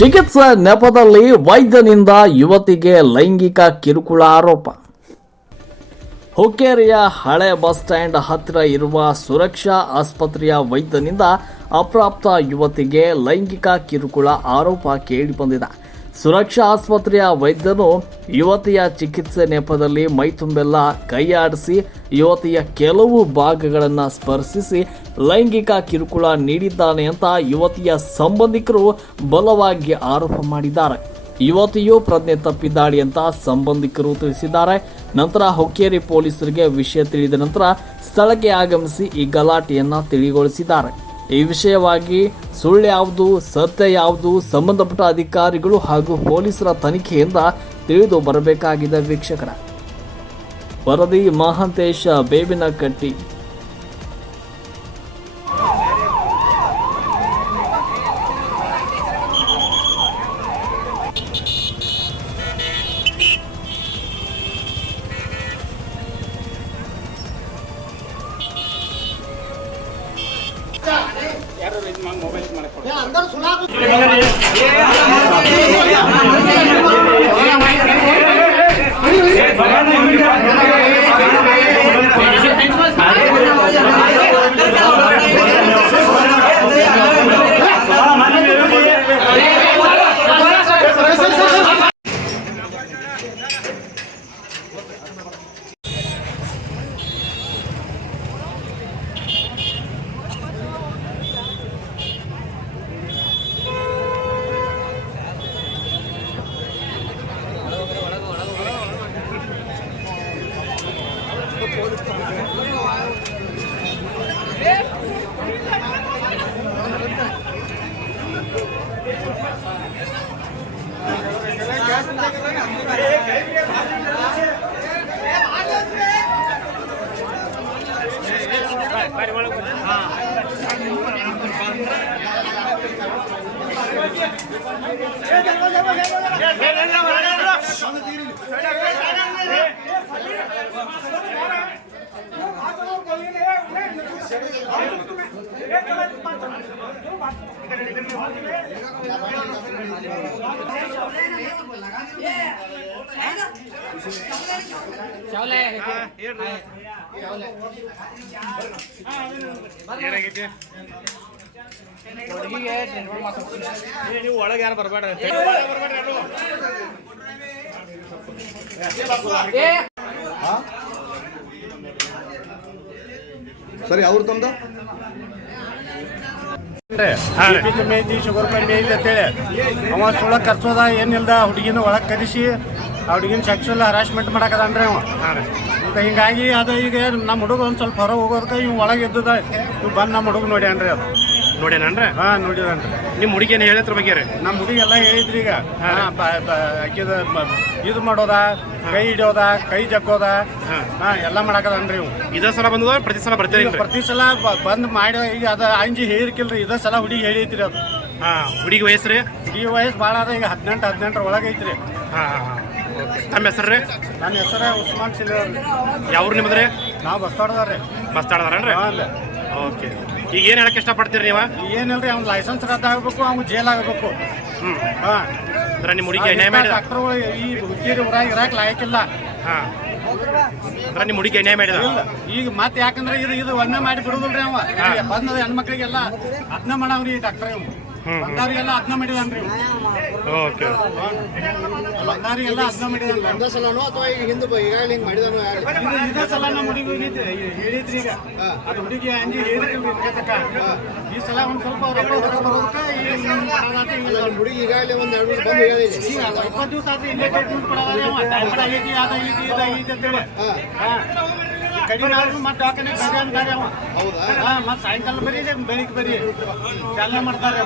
ಚಿಕಿತ್ಸೆ ನೆಪದಲ್ಲಿ ವೈದ್ಯನಿಂದ ಯುವತಿಗೆ ಲೈಂಗಿಕ ಕಿರುಕುಳ ಆರೋಪ. ಹುಕ್ಕೇರಿಯ ಹಳೆ ಬಸ್ ಸ್ಟ್ಯಾಂಡ್ ಹತ್ತಿರ ಇರುವ ಸುರಕ್ಷಾ ಆಸ್ಪತ್ರೆಯ ವೈದ್ಯನಿಂದ ಅಪ್ರಾಪ್ತ ಯುವತಿಗೆ ಲೈಂಗಿಕ ಕಿರುಕುಳ ಆರೋಪ ಕೇಳಿಬಂದಿದೆ ಸುರಕ್ಷಾ ಆಸ್ಪತ್ರೆಯ ವೈದ್ಯನು ಯುವತಿಯ ಚಿಕಿತ್ಸೆ ನೆಪದಲ್ಲಿ ಮೈತುಂಬೆಲ್ಲ ಕೈಯಾಡಿಸಿ ಯುವತಿಯ ಕೆಲವು ಭಾಗಗಳನ್ನು ಸ್ಪರ್ಶಿಸಿ ಲೈಂಗಿಕ ಕಿರುಕುಳ ನೀಡಿದ್ದಾನೆ ಅಂತ ಯುವತಿಯ ಸಂಬಂಧಿಕರು ಬಲವಾಗಿ ಆರೋಪ ಮಾಡಿದ್ದಾರೆ. ಯುವತಿಯು ಪ್ರಜ್ಞೆ ತಪ್ಪಿದ್ದಾಳೆ ಅಂತ ಸಂಬಂಧಿಕರು ತಿಳಿಸಿದ್ದಾರೆ. ನಂತರ ಹೊಕ್ಕೇರಿ ಪೊಲೀಸರಿಗೆ ವಿಷಯ ತಿಳಿದ ನಂತರ ಸ್ಥಳಕ್ಕೆ ಆಗಮಿಸಿ ಈ ಗಲಾಟೆಯನ್ನು ತಿಳಿಗೊಳಿಸಿದ್ದಾರೆ. ಈ ವಿಷಯವಾಗಿ ಸುಳ್ಳು ಯಾವುದು, ಸತ್ಯ ಯಾವುದು, ಸಂಬಂಧಪಟ್ಟ ಅಧಿಕಾರಿಗಳು ಹಾಗೂ ಪೊಲೀಸರ ತನಿಖೆಯಿಂದ ತಿಳಿದು ಬರಬೇಕಾಗಿದೆ ವೀಕ್ಷಕರ. ವರದಿ ಮಹಾಂತೇಶ ಮೊಬೈಲ್ ಮಾಡ್ಕೊಡಿ ಬೇಬಿನಕಟ್ಟಿ ನೀವು ಒಳಗೆ ಯಾರು ಬರಬೇಡ್ರಿ ಸರಿ, ಅವ್ರು ತಮ್ದು ಬಿ ಶುಗರ್ ಕಮ್ಮಿ ಐತಿ ಅಂತೇಳಿ. ಅವ ಸುಳ್ಳ ಕರ್ಸೋದ, ಏನಿಲ್ದ ಹುಡುಗಿನ ಒಳಗೆ ಕರೆಸಿ ಆ ಹುಡುಗಿನ ಸೆಕ್ಸುವಲ್ ಹರಾಸ್ಮೆಂಟ್ ಅಂದ್ರೆ ಅವ. ಅಂತ ಹಿಂಗಾಗಿ ಅದು ಈಗ ನಮ್ಮ ಹುಡುಗ ಒಂದು ಸ್ವಲ್ಪ ಹೊರ ಹೋಗೋದಕ್ಕೆ ಇವ್ ಒಳಗೆ ಇದ್ದದ. ಇವ್ ಬಂದು ನಮ್ಮ ಹುಡುಗ ನೋಡ್ಯಾನ್ರಿ ಅದು. ನೋಡೇನನ್ರಿ ಹಾ ನೋಡಿದನ್ರಿ. ನಿಮ್ಮ ಹುಡುಗಿನ ಹೇಳಿದ್ರ ಬಗ್ಗೆ ರೀ? ನಮ್ಮ ಹುಡುಗಿ ಎಲ್ಲ ಹೇಳಿದ್ರಿ ಈಗ. ಅಕ್ಕಿದ ಇದು ಮಾಡೋದ ಕೈ ಹಿಡಿಯೋದ ಕೈ ಜಕ್ಕೋದ ಹಾ. ಎಲ್ಲ ಮಾಡಕದನ್ರಿ ಇವು. ಇದೇ ಸಲ ಬಂದದ ಪ್ರತಿ ಸಲ ಬರ್ತೀರಿ ಪ್ರತಿ ಸಲ ಬಂದ್ ಮಾಡಿ ಈಗ ಅದ ಅಂಜಿ ಹೇಳಿರ್ಕಿಲ್ರಿ ಇದೇ ಸಲ ಹುಡುಗಿ ಹೇಳಿದ್ರಿ ಅದು. ಹಾ ಹುಡುಗಿ ವಯಸ್ಸು ರೀ? ಈ ವಯಸ್ಸು ಭಾಳ ಅದ ಈಗ ಹದಿನೆಂಟು ಹದಿನೆಂಟರ ಒಳಗೆ ಐತ್ರಿ. ಹಾ ಹಾ ಹಾ. ತಮ್ಮ ಹೆಸರು ರೀ? ನನ್ನ ಹೆಸರೇ ಉಸ್ಮಾನ್ ಸಿಲ್ವರ್ ಯಾವ್ರು ನಿಮ್ಮದ್ರಿ ನಾವು ಬಸ್ತಾಡ್ದಾರ್ರಿ ಮಸ್ತಾಡದಾರನ್ರಿ ಓಕೆ. ಈಗ ಏನು ಹೇಳಕ್ಕೆ ಇಷ್ಟಪಡ್ತೀರಿ ನೀವು? ಏನಿಲ್ರಿ ಅವ್ನ ಲೈಸೆನ್ಸ್ ರದ್ದು ಆಗಬೇಕು ಅವ್ನು ಜೈಲ್ ಆಗಬೇಕು. ಹ್ಞೂ ಹಾ. ಅಂದ್ರೆ ನಿಮ್ಮ ಹುಡುಗಿ ಅನ್ಯಾಯ ಮಾಡಿದ ಡಾಕ್ಟರ್ಗಳು ಈ ಹುಡುಗಿರಿ ಊರಾಗ ಇರಾಕ್ ಲಾಯಕ್ಕಿಲ್ಲ. ಹಾ. ಅಂದ್ರೆ ನಿಮ್ಮ ಹುಡುಗಿ ಅನ್ಯಾಯ ಮಾಡಿದ ಇಲ್ಲ. ಈಗ ಮತ್ತೆ ಯಾಕಂದ್ರೆ ಇದು ಇದು ಒಮ್ಮೆ ಮಾಡಿ ಬಿಡುದಿಲ್ರಿ ಅವ ಬಂದದ ಬಂದ ಹೆಣ್ಮಕ್ಳಿಗೆಲ್ಲ ಅದನ್ನ ಮಾಡವ್ರಿ ಡಾಕ್ಟರ್ ಇವ್ ಬಂದವ್ರಿಗೆಲ್ಲ ಅದನ್ನ ಮಾಡಿದನ್ರಿ. ಓಕೆ. ಮಾಡಿದನ್ರಿ ಒಂದ ಸಲನೋ ಅಥವಾ ಈಗ ಹಿಂದೆ ಈಗಾಗಲೇ ಹಿಂಗೆ ಮಾಡಿದಾನೋ ಯಾರು ಇದು ಸಲ ನಮ್ಮ ಹುಡುಗಿ ಹೋಗಿದ್ರಿ ಹೇಳಿದ್ರಿ ಈಗ. ಅದು ಹುಡುಗಿ ಹೇಳಿದ್ರಿ ತಕ್ಕ ಈ ಸಲ ಒಂದ್ ಸ್ವಲ್ಪ ಹೊರ ಬರೋದಕ್ಕೆ ಈ ಹಿಂಗ್ ಹುಡುಗಿ ಈಗಾಗಲೇ ಒಂದು ಎರಡು ಬಂದು ಹೇಳಿದೆ. ಈಗ ಇಪ್ಪತ್ತು ದಿವಸ ಆದ್ರೆ ಇಲ್ಲೇ ಟ್ರೀಟ್ಮೆಂಟ್ ಕೊಡೋದಾರೆ ಅವ. ಟೈಫಾಯ್ಡ್ ಆಗೈತಿ ಅದಾಗೈತಿ ಇದಾಗೈತಿ ಅಂತೇಳಿ. ಹಾ. ಕಡಿಮೆ ಆದ್ರೂ ಮತ್ತೆ ಸಾಯಂಕಾಲ ಬರೀ ಬೆಳಿಗ್ಗೆ ಬರೀ ಚಾಲನೆ ಮಾಡ್ತಾರೆ